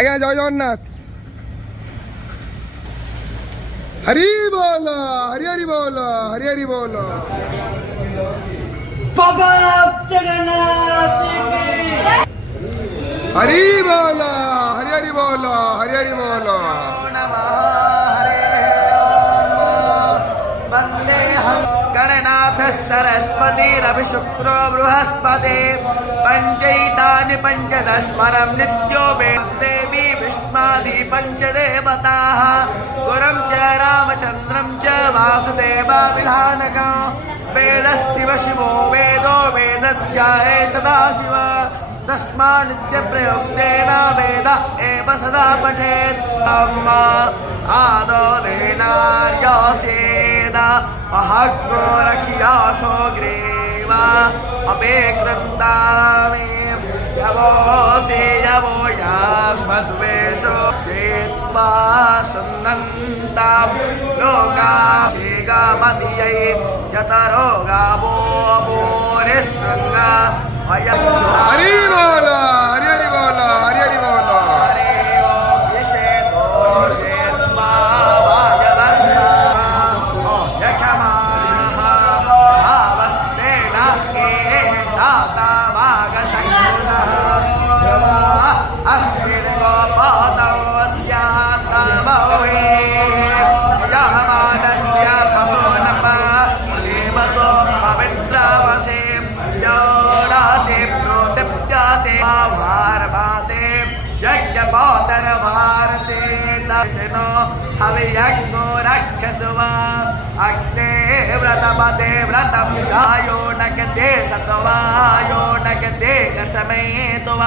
ଆଜ୍ଞା ଜୟ ଜଗନ୍ନାଥ। ହରି ବୋଲ, ହରି ହରି ବୋଲ, ହରି ହରି ବୋଲ। बाबा जगन्नाथ हरि बोल, हरि हरि बोल, हरि हरि बोल। वंदेहं गणनाथ सरस्वती रवि शुक्रो बृहस्पति पंचैतानि पंचदस्मरं नित्यो देवी विष्मादि पंचदेवताः गुरं च रामचन्द्रं च वासुदेवाभिधानकं वेदस्शिव शिवो वेदो वेदज्ञाये सदाशिव तस्मान्नित्यप्रयुक्तेन वेद एव सदा पठेत् आदो देनार्यसेद अहग्रो रखियाशो ग्रीवा अबे कृन्दामे यवोऽसि यवो यास्मद्वेषो जेत्वा सुन्दन्तां लोकाभिगमधियै यतरो गावो अभूरिस्रृङ्गा हरि बोल, हरि हरि बोल, हरि हरि बोल। हवियज्ञो रक्षसुवा अग्ने व्रतपदे व्रतं गायो नगदे सत्वायो नगदे कसमेतुवा